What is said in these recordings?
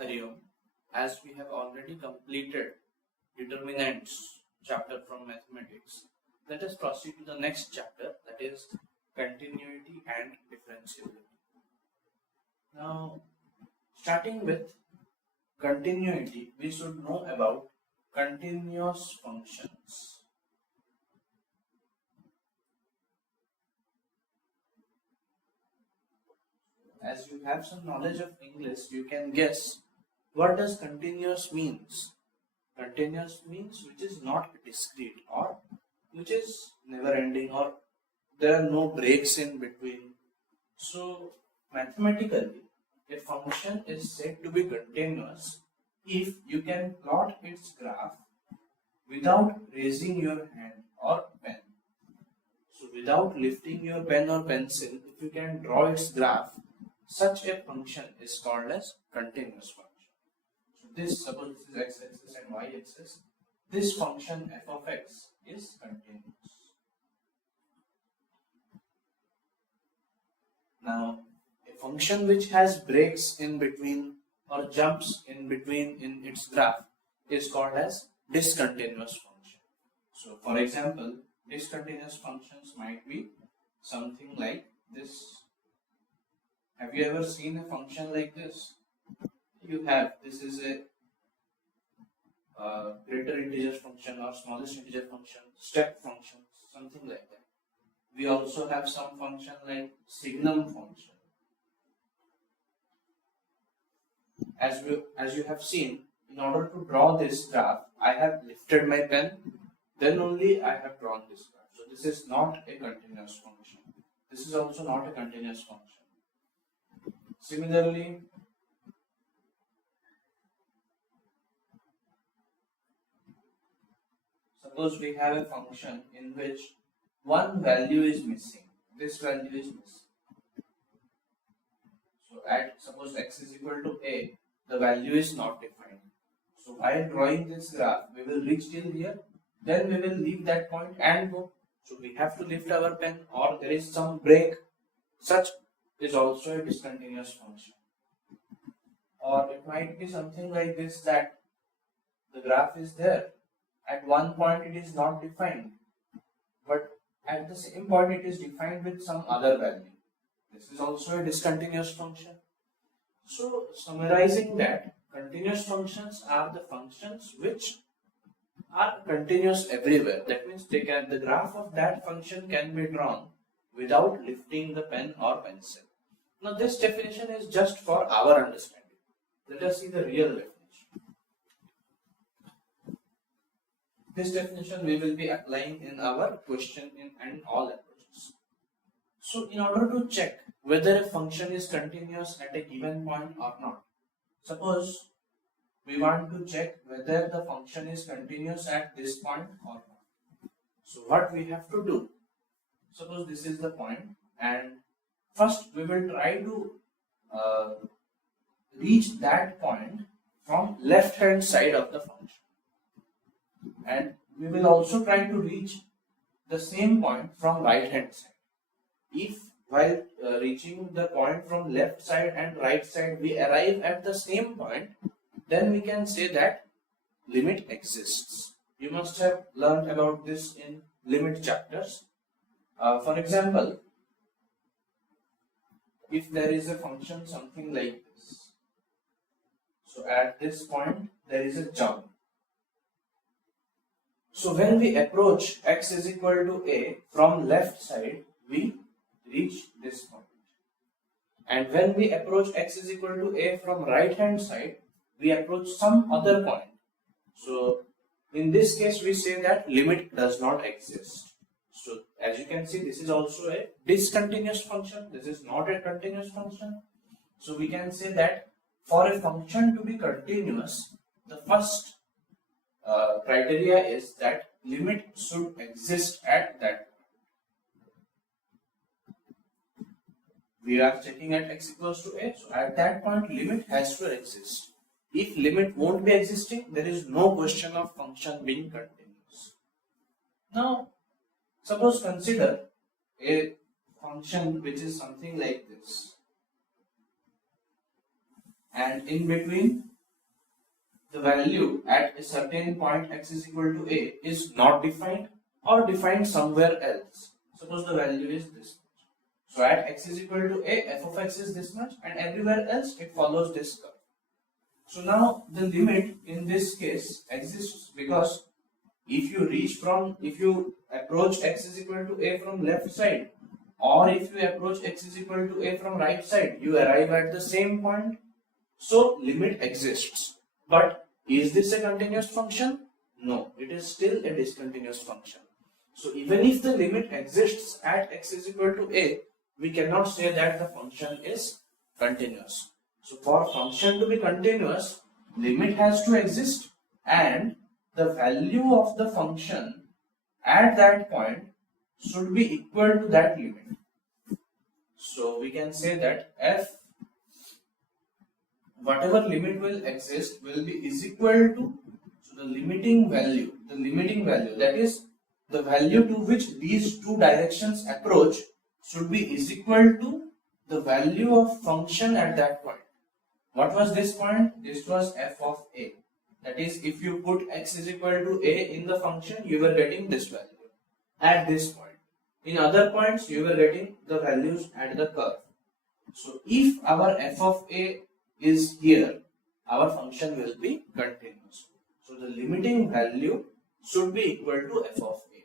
Hari Om. As we have already completed determinants chapter from mathematics, let us proceed to the next chapter, that is continuity and differentiability. Now, starting with continuity, we should know about continuous functions. As you have some knowledge of English, you can guess what does continuous means. Continuous means which is not discrete or which is never ending or there are no breaks in between. So mathematically, a function is said to be continuous if you can plot its graph without raising your hand or pen. So without lifting your pen or pencil, if you can draw its graph, such a function is called as continuous function. So this, suppose this is x-axis and y-axis, this function f of x is continuous. Now, a function which has breaks in between or jumps in between in its graph is called as discontinuous function. So, for example, discontinuous functions might be something like this. Have you ever seen a function like this? You have. This is a greater integer function or smallest integer function, step function, something like that. We also have some function like signum function. As you have seen, in order to draw this graph, I have lifted my pen, then only I have drawn this graph. So this is not a continuous function. This is also not a continuous function. Similarly, suppose we have a function in which one value is missing. This value is missing. So at suppose x is equal to a, the value is not defined. So while drawing this graph, we will reach till here, then we will leave that point and go. So we have to lift our pen or there is some break. Such is also a discontinuous function. Or it might be something like this, that the graph is there. At one point it is not defined, but at the same point it is defined with some other value. This is also a discontinuous function. So summarizing that, continuous functions are the functions which are continuous everywhere. That means the graph of that function can be drawn without lifting the pen or pencil. Now this definition is just for our understanding. Let us see the real definition. This definition we will be applying in our question and all approaches. So in order to check whether a function is continuous at a given point or not, suppose we want to check whether the function is continuous at this point or not. So what we have to do, suppose this is the point, and first we will try to reach that point from left hand side of the function, and we will also try to reach the same point from right hand side. If while reaching the point from left side and right side we arrive at the same point, then we can say that limit exists. You must have learned about this in limit chapters. For example, if there is a function something like this, so at this point there is a jump. So when we approach x is equal to a from left side, we reach this point. And when we approach x is equal to a from right hand side, we approach some other point. So in this case we say that limit does not exist. So as you can see, this is also a discontinuous function. This is not a continuous function. So we can say that for a function to be continuous, the first criteria is that limit should exist at that point. We are checking at x equals to a, so at that point limit has to exist. If limit won't be existing, there is no question of function being continuous. Now, suppose consider a function which is something like this, and in between the value at a certain point x is equal to a is not defined or defined somewhere else. Suppose the value is this much. So at x is equal to a, f of x is this much, and everywhere else it follows this curve. So now the limit in this case exists because if you approach x is equal to a from left side, or if you approach x is equal to a from right side, you arrive at the same point. So limit exists. But is this a continuous function? No, it is still a discontinuous function. So even if the limit exists at x is equal to a, we cannot say that the function is continuous. So for function to be continuous, limit has to exist and the value of the function at that point should be equal to that limit. So we can say that f, whatever limit will exist will be is equal to, so the limiting value that is the value to which these two directions approach should be is equal to the value of function at that point. What was this point? This was f of a. That is, if you put x is equal to a in the function, you were getting this value at this point. In other points, you were getting the values at the curve. So if our f of a is here, our function will be continuous. So the limiting value should be equal to f of a.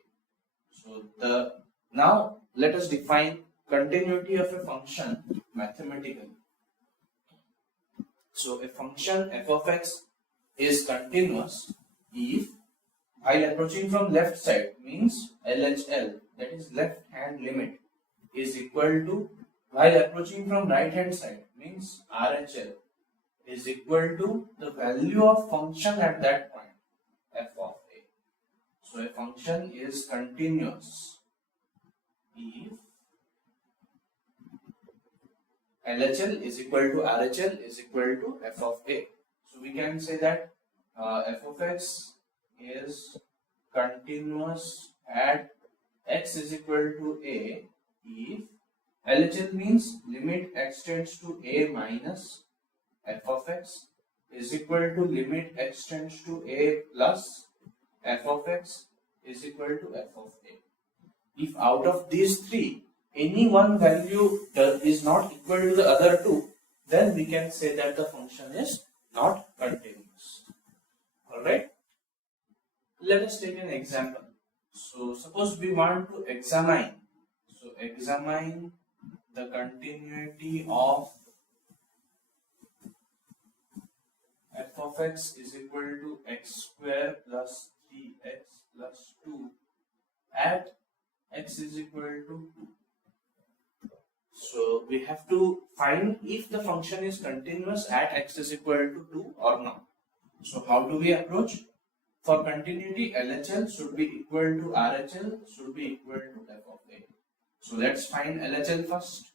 So now let us define continuity of a function mathematically. So a function f of x is continuous if, while approaching from left side, means LHL, that is left hand limit, is equal to, while approaching from right hand side, means RHL, is equal to the value of function at that point, f of a. So a function is continuous if LHL is equal to RHL is equal to f of a. So we can say that f of x is continuous at x is equal to a if LHL means limit x tends to a minus f of x is equal to limit x tends to a plus f of x is equal to f of a. If out of these three, any one value is not equal to the other two, then we can say that the function is not continuous. Alright? Let us take an example. So suppose we want to examine the continuity of f of x is equal to x square plus 3x plus 2 at x is equal to 2. So we have to find if the function is continuous at x is equal to 2 or not. So how do we approach? For continuity, LHL should be equal to RHL should be equal to f of a. So let's find LHL first.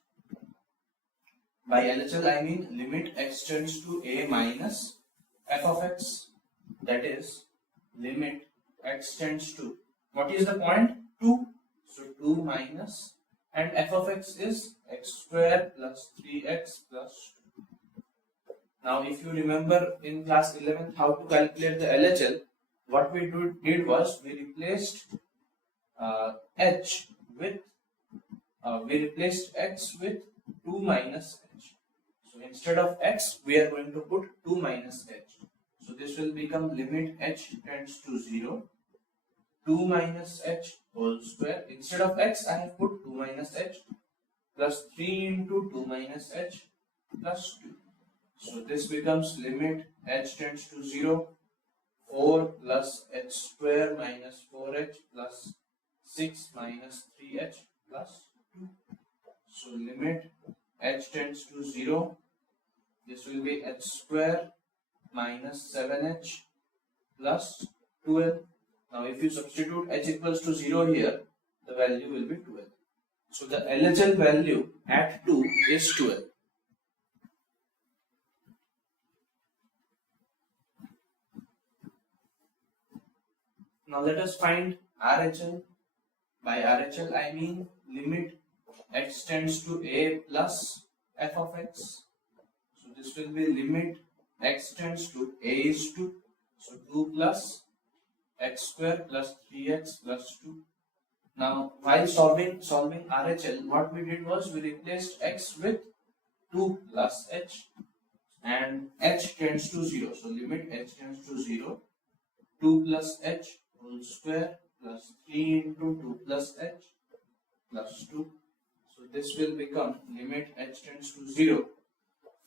By LHL I mean limit x tends to a minus f of x, that is limit x tends to, what is the point? 2. So 2 minus, and f of x is x square plus 3x plus 2. Now if you remember in class 11th how to calculate the LHL, what we did was we replaced x with 2 minus h. So instead of x we are going to put 2 minus h. So this will become limit h tends to 0, 2 minus h whole square. Instead of x I have put 2 minus h plus 3 into 2 minus h plus 2. So this becomes limit h tends to 0, 4 plus h square minus 4h plus 6 minus 3h plus 2. So limit h tends to 0, this will be h square minus 7h plus 12. Now if you substitute h equals to 0 here, the value will be 12. So the LHL value at 2 is 12. Now let us find RHL. By RHL I mean limit x tends to a plus f of x. So this will be limit x tends to a is 2. So 2 plus x square plus 3x plus 2. Now while solving RHL, what we did was we replaced x with 2 plus h, and h tends to 0. So limit h tends to 0. 2 plus h whole square plus 3 into 2 plus h plus 2. So this will become limit h tends to 0.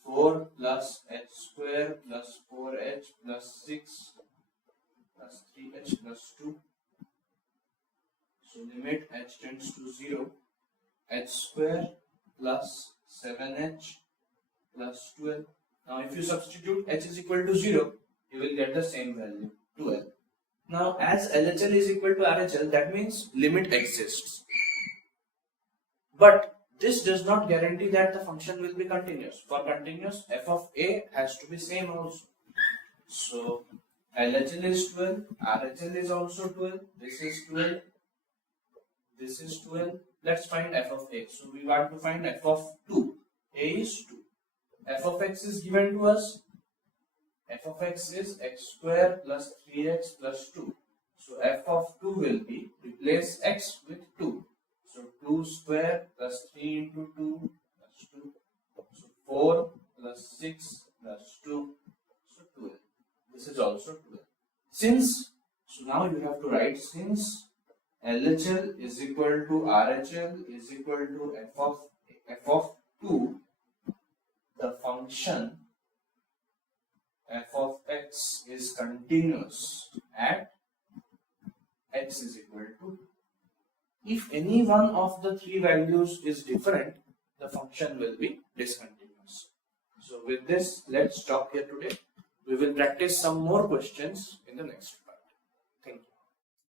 4 plus h square plus 4h plus 6 plus 3h plus 2. So limit h tends to 0. H square plus 7h plus 12. Now if you substitute h is equal to 0, you will get the same value, 12. Now as LHL is equal to RHL, that means limit exists. But this does not guarantee that the function will be continuous. For continuous, f of a has to be same also. So LHL is 12, RHL is also 12, this is 12, this is 12. Let's find f of a. So we want to find f of 2. A is 2. F of x is given to us. F of x is x square plus 3x plus 2. So f of 2 will be, replace x with 2. So 2 square plus 3 into 2 plus 2. So 4 plus 6 plus 2. So 12. This is also 12. So now you have to write, since LHL is equal to RHL is equal to f of 2, the function f of x is continuous at x is equal to 2. If any one of the three values is different, the function will be discontinuous. So with this, let's stop here today. We will practice some more questions in the next part. Thank you.